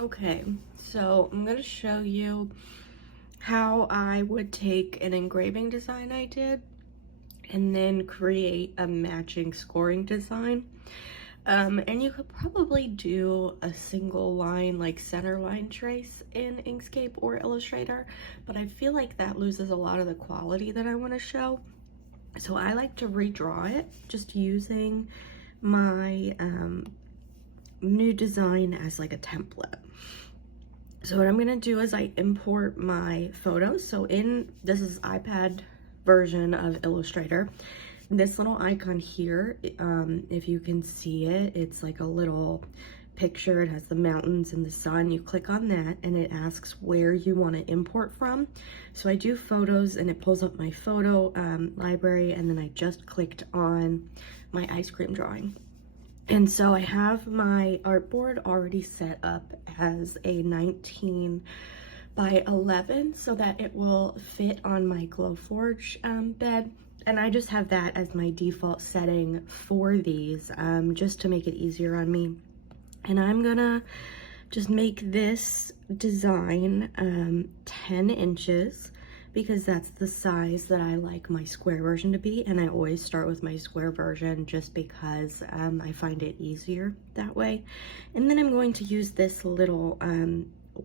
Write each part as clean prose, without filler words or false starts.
Okay, so I'm gonna show you how I would take an engraving design I did and then create a matching scoring design. And you could probably do a single line, like center line trace in Inkscape or Illustrator, but I feel like that loses a lot of the quality that I want to show. So I like to redraw it just using my new design as like a template. So what I'm gonna do is I import my photos. So this is iPad version of Illustrator. This little icon here, if you can see it, it's like a little picture. It has the mountains and the sun. You click on that and it asks where you want to import from. So I do photos and it pulls up my photo library, and then I just clicked on my ice cream drawing. And so I have my artboard already set up as a 19 by 11 so that it will fit on my Glowforge bed. And I just have that as my default setting for these, just to make it easier on me. And I'm gonna just make this design 10 inches because that's the size that I like my square version to be, and I always start with my square version just because I find it easier that way. And then I'm going to use this little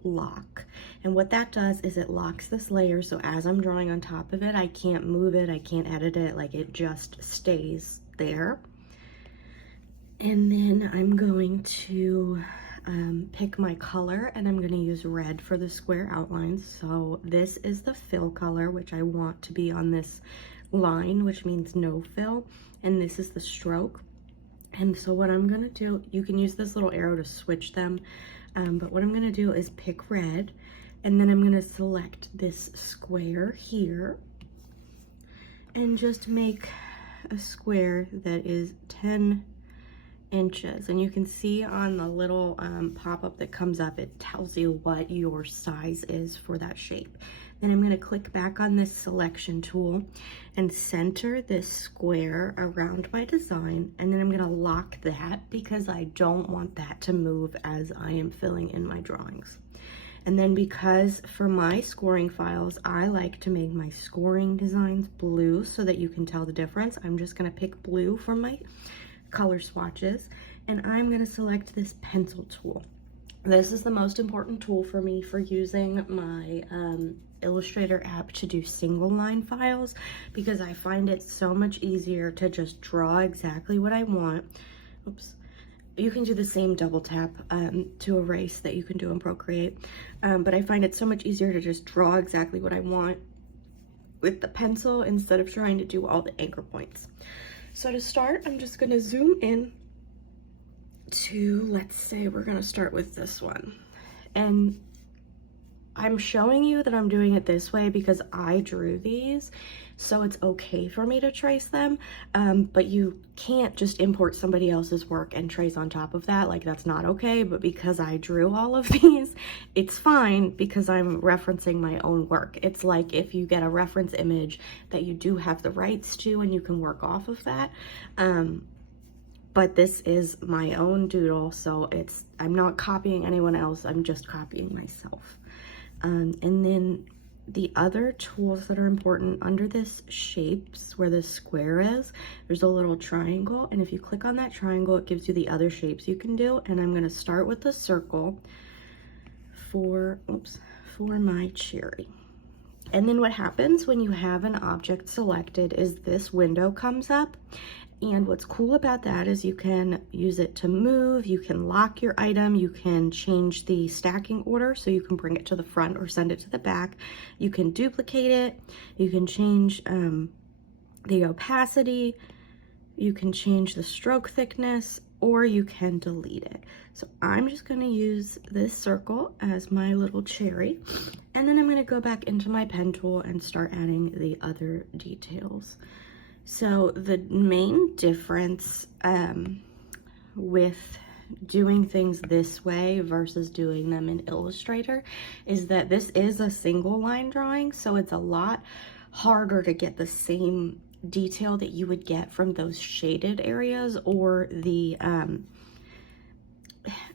lock, and what that does is it locks this layer, so as I'm drawing on top of it, I can't move it, I can't edit it, like it just stays there. And then I'm going to pick my color, and I'm going to use red for the square outlines. So this is the fill color, which I want to be on this line, which means no fill, and this is the stroke. And so what I'm going to do, you can use this little arrow to switch them, but what I'm going to do is pick red, and then I'm going to select this square here and just make a square that is 10 inches. And you can see on the little pop-up that comes up, it tells you what your size is for that shape. Then I'm going to click back on this selection tool and center this square around my design, and then I'm going to lock that because I don't want that to move as I am filling in my drawings. And then because for my scoring files, I like to make my scoring designs blue so that you can tell the difference, I'm just going to pick blue for my color swatches, and I'm going to select this pencil tool. This is the most important tool for me for using my Illustrator app to do single line files, because I find it so much easier to just draw exactly what I want. Oops. You can do the same double tap to erase that you can do in Procreate, but I find it so much easier to just draw exactly what I want with the pencil instead of trying to do all the anchor points. So to start, I'm just gonna zoom in to, let's say we're gonna start with this one. And I'm showing you that I'm doing it this way because I drew these, so it's okay for me to trace them, but you can't just import somebody else's work and trace on top of that. Like, that's not okay. But because I drew all of these, it's fine because I'm referencing my own work. It's like if you get a reference image that you do have the rights to and you can work off of that. But this is my own doodle, so I'm not copying anyone else, I'm just copying myself. And then the other tools that are important under this shapes, where the square is, there's a little triangle, and if you click on that triangle, it gives you the other shapes you can do. And I'm going to start with the circle for my cherry. And then what happens when you have an object selected is this window comes up. And what's cool about that is you can use it to move, you can lock your item, you can change the stacking order, so you can bring it to the front or send it to the back. You can duplicate it, you can change the opacity, you can change the stroke thickness, or you can delete it. So I'm just gonna use this circle as my little cherry, and then I'm gonna go back into my pen tool and start adding the other details. So the main difference with doing things this way versus doing them in Illustrator is that this is a single line drawing, so it's a lot harder to get the same detail that you would get from those shaded areas or the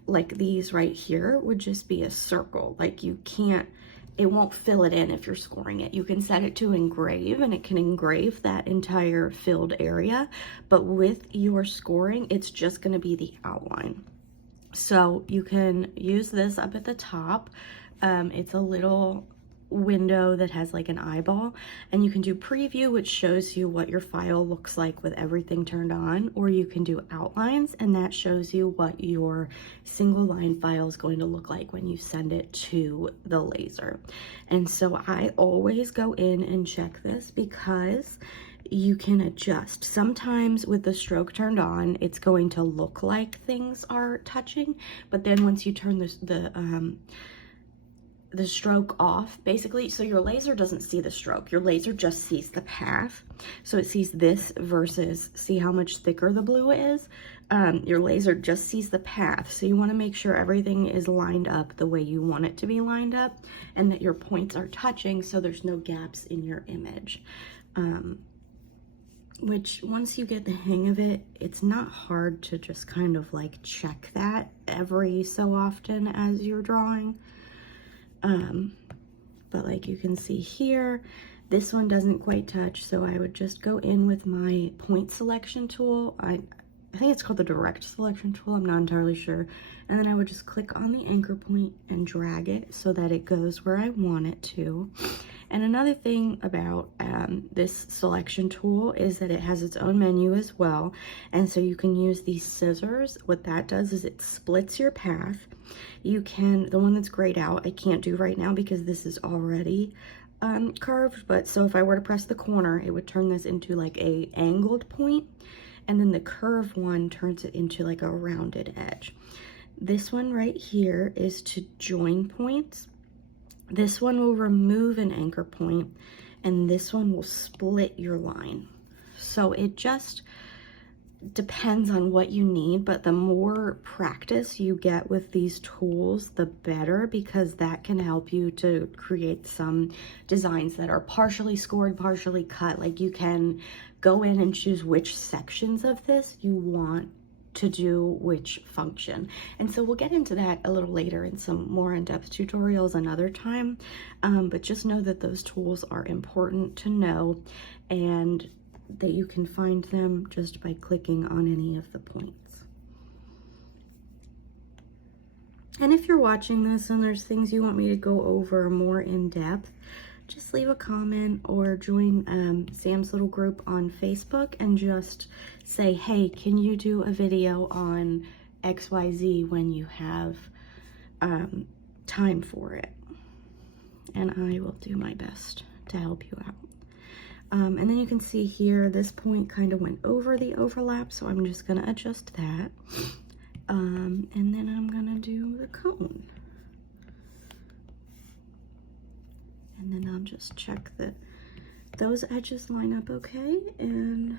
like these right here would just be a circle. Like you can't, it won't fill it in if you're scoring it. You can set it to engrave and it can engrave that entire filled area, but with your scoring, it's just gonna be the outline. So you can use this up at the top. It's a little window that has like an eyeball, and you can do preview, which shows you what your file looks like with everything turned on, or you can do outlines, and that shows you what your single line file is going to look like when you send it to the laser. And so I always go in and check this because you can adjust. Sometimes with the stroke turned on, it's going to look like things are touching, but then once you turn the stroke off, basically, so your laser doesn't see the stroke, your laser just sees the path. So it sees this versus, see how much thicker the blue is? Your laser just sees the path. So you want to make sure everything is lined up the way you want it to be lined up, and that your points are touching so there's no gaps in your image. Which once you get the hang of it, it's not hard to just kind of like check that every so often as you're drawing. But like you can see here, this one doesn't quite touch, so I would just go in with my point selection tool. I think it's called the direct selection tool, I'm not entirely sure. And then I would just click on the anchor point and drag it so that it goes where I want it to. And another thing about this selection tool is that it has its own menu as well. And so you can use these scissors. What that does is it splits your path. You can, the one that's grayed out, I can't do right now because this is already curved, but so if I were to press the corner, it would turn this into like a angled point, and then the curved one turns it into like a rounded edge. This one right here is to join points. This one will remove an anchor point, and this one will split your line. So it just depends on what you need, but the more practice you get with these tools, the better, because that can help you to create some designs that are partially scored, partially cut. Like you can go in and choose which sections of this you want to do which function. And so we'll get into that a little later in some more in-depth tutorials another time, but just know that those tools are important to know, and that you can find them just by clicking on any of the points. And if you're watching this and there's things you want me to go over more in depth, just leave a comment or join Sam's little group on Facebook and just say, hey, can you do a video on XYZ when you have time for it? And I will do my best to help you out. And then you can see here, this point kind of went over the overlap, so I'm just gonna adjust that. And then I'm gonna do the cone. And then I'll just check that those edges line up okay, and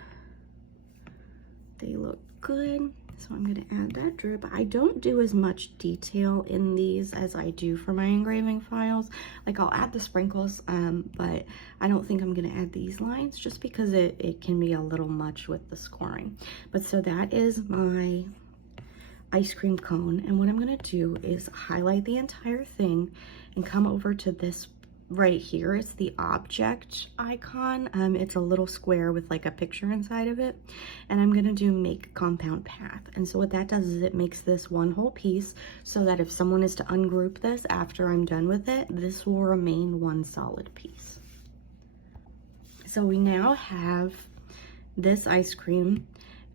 they look good. So I'm gonna add that drip. I don't do as much detail in these as I do for my engraving files. Like I'll add the sprinkles, but I don't think I'm gonna add these lines just because it can be a little much with the scoring. But so that is my ice cream cone. And what I'm gonna do is highlight the entire thing and come over to this right here. It's the object icon. It's a little square with like a picture inside of it, and I'm gonna do make compound path. And so what that does is it makes this one whole piece, so that if someone is to ungroup this after I'm done with it, this will remain one solid piece. So we now have this ice cream,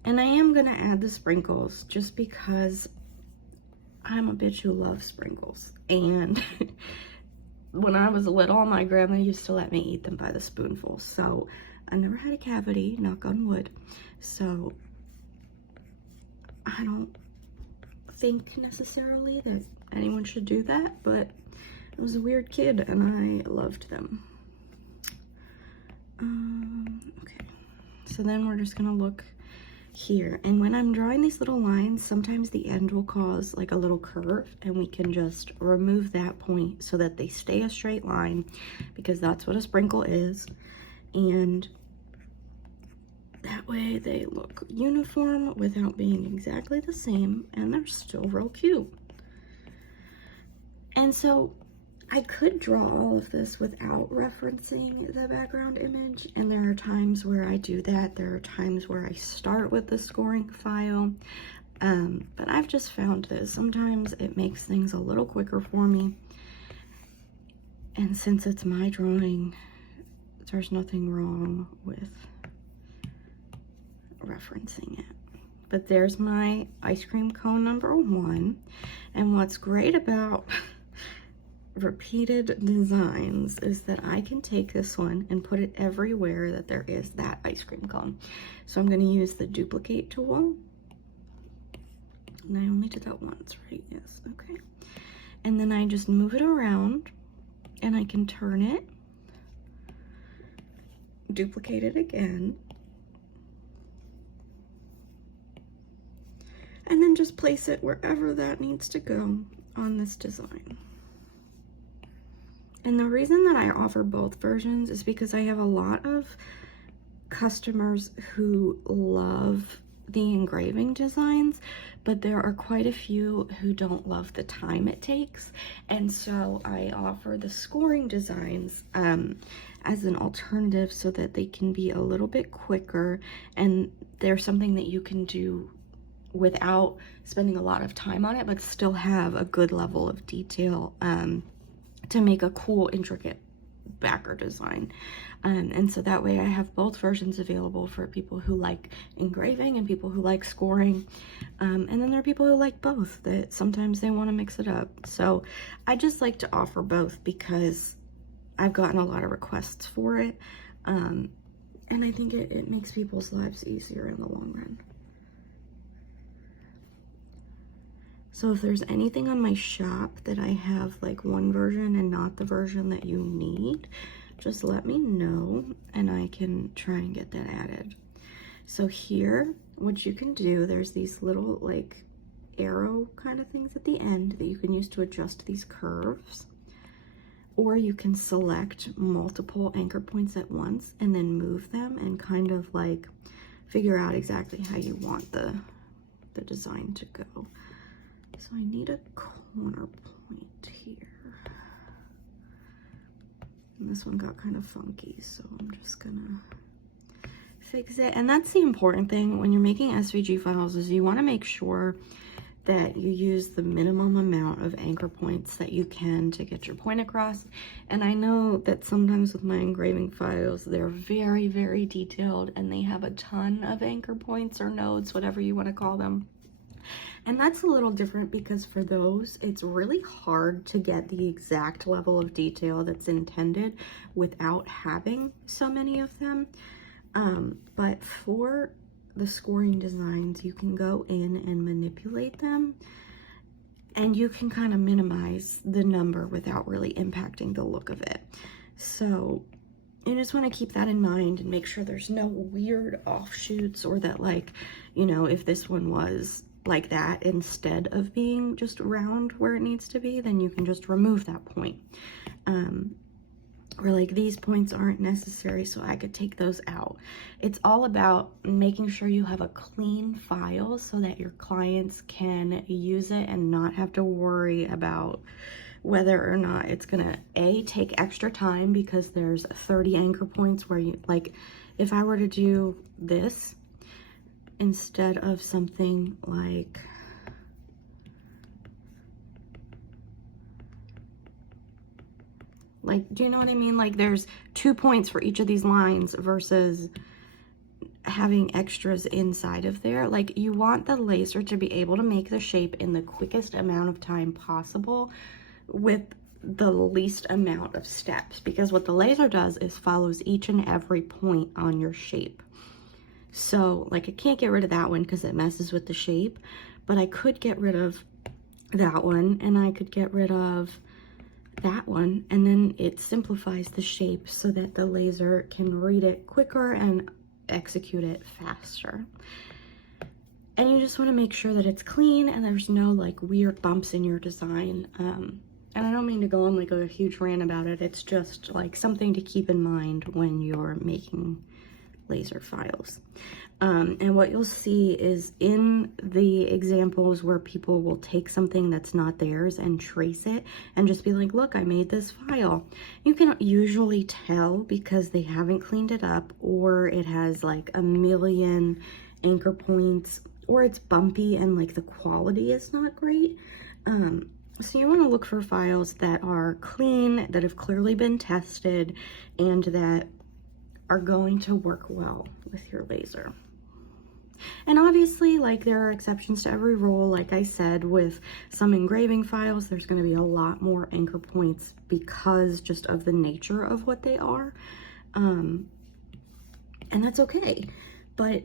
and I am gonna add the sprinkles just because I'm a bitch who loves sprinkles. And when I was little, my grandma used to let me eat them by the spoonful. So I never had a cavity, knock on wood. So I don't think necessarily that anyone should do that, but I was a weird kid and I loved them. Okay, so then we're just gonna look here, and when I'm drawing these little lines, sometimes the end will cause like a little curve, and we can just remove that point so that they stay a straight line, because that's what a sprinkle is, and that way they look uniform without being exactly the same, and they're still real cute. And so I could draw all of this without referencing the background image, and there are times where I do that. There are times where I start with the scoring file, but I've just found that sometimes it makes things a little quicker for me. And since it's my drawing, there's nothing wrong with referencing it. But there's my ice cream cone number 1. And what's great about repeated designs is that I can take this one and put it everywhere that there is that ice cream cone. So I'm going to use the duplicate tool. And I only did that once, right? Yes, okay. And then I just move it around, and I can turn it, duplicate it again, and then just place it wherever that needs to go on this design. And the reason that I offer both versions is because I have a lot of customers who love the engraving designs, but there are quite a few who don't love the time it takes. And so I offer the scoring designs as an alternative so that they can be a little bit quicker, and they're something that you can do without spending a lot of time on it, but still have a good level of detail to make a cool, intricate backer design. And so that way I have both versions available for people who like engraving and people who like scoring. And then there are people who like both, that sometimes they want to mix it up. So I just like to offer both because I've gotten a lot of requests for it. And I think it makes people's lives easier in the long run. So if there's anything on my shop that I have like one version and not the version that you need, just let me know and I can try and get that added. So here, what you can do, there's these little like arrow kind of things at the end that you can use to adjust these curves. Or you can select multiple anchor points at once and then move them and kind of like figure out exactly how you want the design to go. So I need a corner point here. And this one got kind of funky, so I'm just gonna fix it. And that's the important thing when you're making SVG files, is you want to make sure that you use the minimum amount of anchor points that you can to get your point across. And I know that sometimes with my engraving files, they're very, very detailed and they have a ton of anchor points or nodes, whatever you want to call them. And that's a little different because for those, it's really hard to get the exact level of detail that's intended without having so many of them. But for the scoring designs, you can go in and manipulate them, and you can kind of minimize the number without really impacting the look of it. So you just want to keep that in mind and make sure there's no weird offshoots, or that, like, you know, if this one was like that instead of being just round where it needs to be, then you can just remove that point. Or like these points aren't necessary, so I could take those out. It's all about making sure you have a clean file so that your clients can use it and not have to worry about whether or not it's gonna take extra time because there's 30 anchor points where you, like, if I were to do this instead of something like do you know what I mean? Like there's 2 points for each of these lines versus having extras inside of there. Like, you want the laser to be able to make the shape in the quickest amount of time possible with the least amount of steps, because what the laser does is follows each and every point on your shape. So like I can't get rid of that one because it messes with the shape, but I could get rid of that one, and I could get rid of that one, and then it simplifies the shape so that the laser can read it quicker and execute it faster. And you just want to make sure that it's clean and there's no like weird bumps in your design. And I don't mean to go on like a huge rant about it. It's just like something to keep in mind when you're making laser files. And what you'll see is in the examples where people will take something that's not theirs and trace it and just be like, look, I made this file. You can usually tell because they haven't cleaned it up, or it has like a million anchor points, or it's bumpy and like the quality is not great. So you want to look for files that are clean, that have clearly been tested, and that are going to work well with your laser. And obviously, like, there are exceptions to every rule. Like I said, with some engraving files, there's going to be a lot more anchor points because just of the nature of what they are. And that's okay. But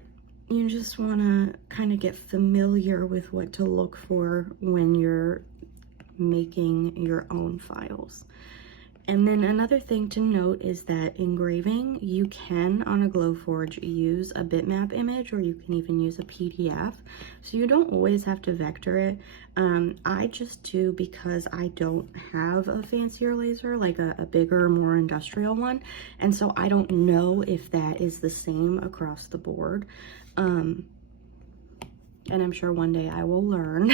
you just want to kind of get familiar with what to look for when you're making your own files. And then another thing to note is that engraving, you can on a Glowforge use a bitmap image, or you can even use a PDF. So you don't always have to vector it. I just do because I don't have a fancier laser, like a bigger, more industrial one. And so I don't know if that is the same across the board. And I'm sure one day I will learn.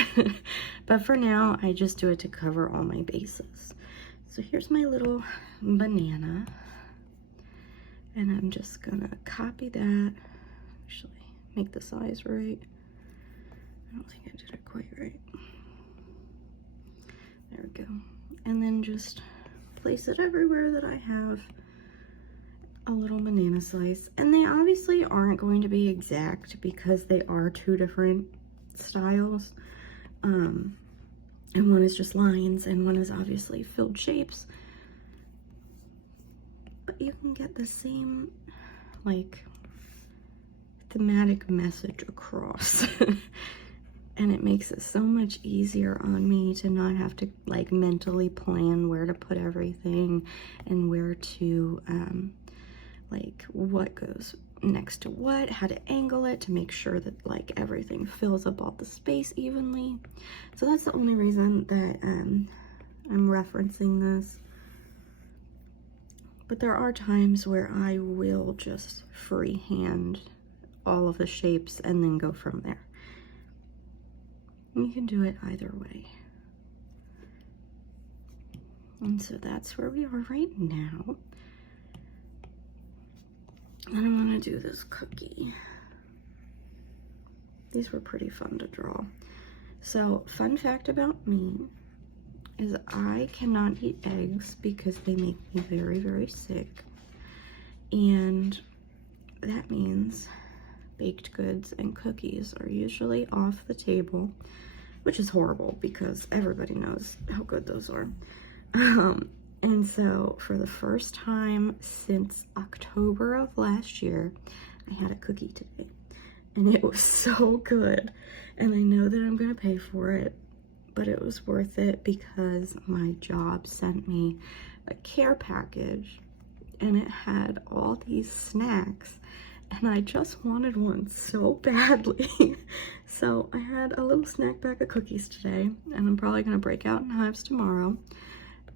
But for now, I just do it to cover all my bases. So here's my little banana, and I'm just gonna copy that, actually make the size right. I don't think I did it quite right. There we go. And then just place it everywhere that I have a little banana slice. And they obviously aren't going to be exact because they are two different styles. And one is just lines, and one is obviously filled shapes. But you can get the same, like, thematic message across. And it makes it so much easier on me to not have to, like, mentally plan where to put everything and where to, like, what goes next to what, how to angle it to make sure that, like, everything fills up all the space evenly. So that's the only reason that I'm referencing this. But there are times where I will just freehand all of the shapes and then go from there. You can do it either way. And so that's where we are right now. And I want to do this cookie. These were pretty fun to draw. So, fun fact about me is I cannot eat eggs because they make me very, very sick. And that means baked goods and cookies are usually off the table, which is horrible because everybody knows how good those are. And so for the first time since October of last year, I had a cookie today, and it was so good. And I know that I'm gonna pay for it, but it was worth it because my job sent me a care package, and it had all these snacks, and I just wanted one so badly. So I had a little snack bag of cookies today, and I'm probably gonna break out in hives tomorrow.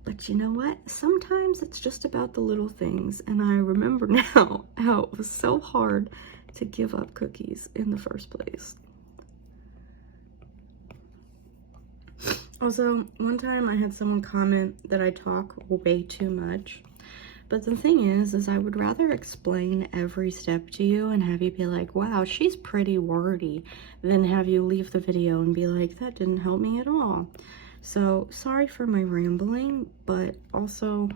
But you know what? Sometimes it's just about the little things, and I remember now how it was so hard to give up cookies in the first place. Also, one time I had someone comment that I talk way too much. But the thing is I would rather explain every step to you and have you be like, wow, she's pretty wordy, than have you leave the video and be like, that didn't help me at all. So, sorry for my rambling, but also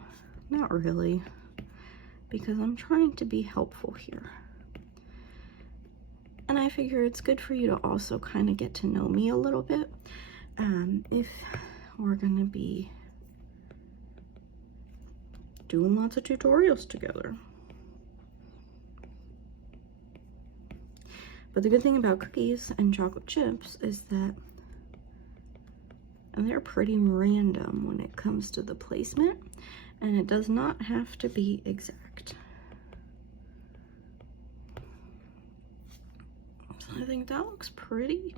not really, because I'm trying to be helpful here. And I figure it's good for you to also kind of get to know me a little bit, if we're going to be doing lots of tutorials together. But the good thing about cookies and chocolate chips is that they're pretty random when it comes to the placement, and it does not have to be exact. So I think that looks pretty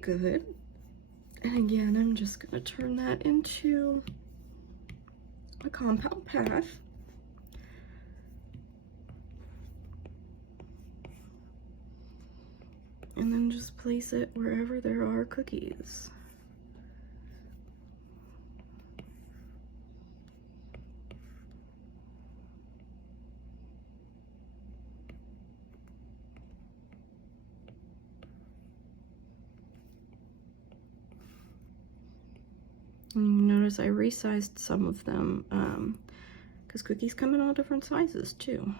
good. And again, I'm just gonna turn that into a compound path. and then just place it wherever there are cookies. And you notice I resized some of them because cookies come in all different sizes too.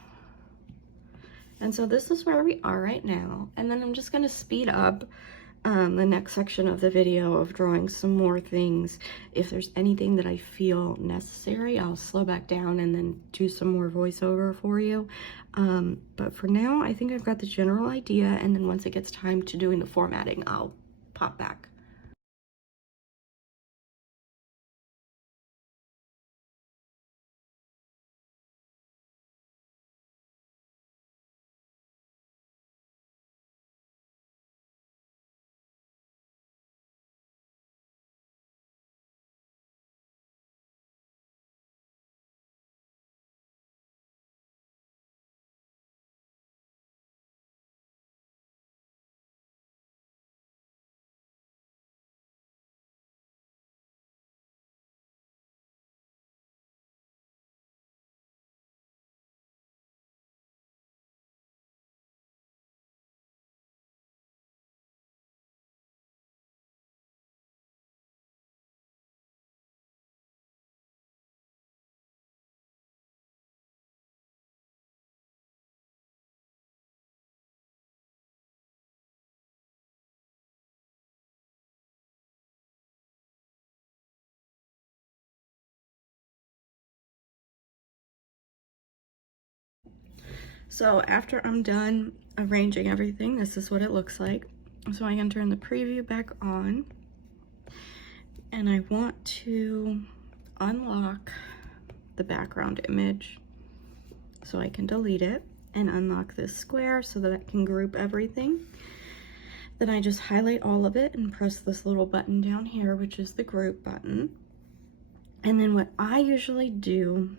And so this is where we are right now. And then I'm just going to speed up the next section of the video of drawing some more things. If there's anything that I feel necessary, I'll slow back down and then do some more voiceover for you. But for now, I think I've got the general idea. And then once it gets time to doing the formatting, I'll pop back. So after I'm done arranging everything, this is what it looks like. So I can turn the preview back on, and I want to unlock the background image so I can delete it, and unlock this square so that I can group everything. Then I just highlight all of it and press this little button down here, which is the group button. And then what I usually do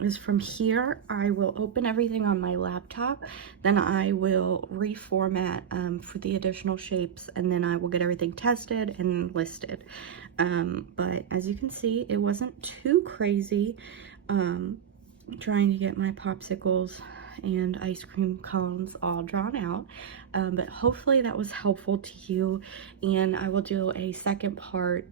is from here, I will open everything on my laptop, then I will reformat for the additional shapes, and then I will get everything tested and listed. But as you can see, it wasn't too crazy trying to get my popsicles and ice cream cones all drawn out, but hopefully that was helpful to you. And I will do a second part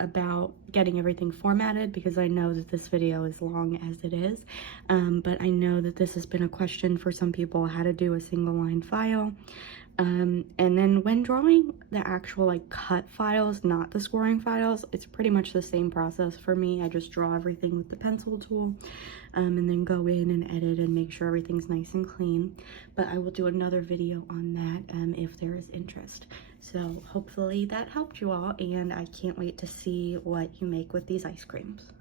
about getting everything formatted, because I know that this video is long as it is, but I know that this has been a question for some people, how to do a single line file. And then when drawing the actual like cut files, not the scoring files, it's pretty much the same process for me. I just draw everything with the pencil tool, and then go in and edit and make sure everything's nice and clean. But I will do another video on that if there is interest. So hopefully that helped you all, and I can't wait to see what you make with these ice creams.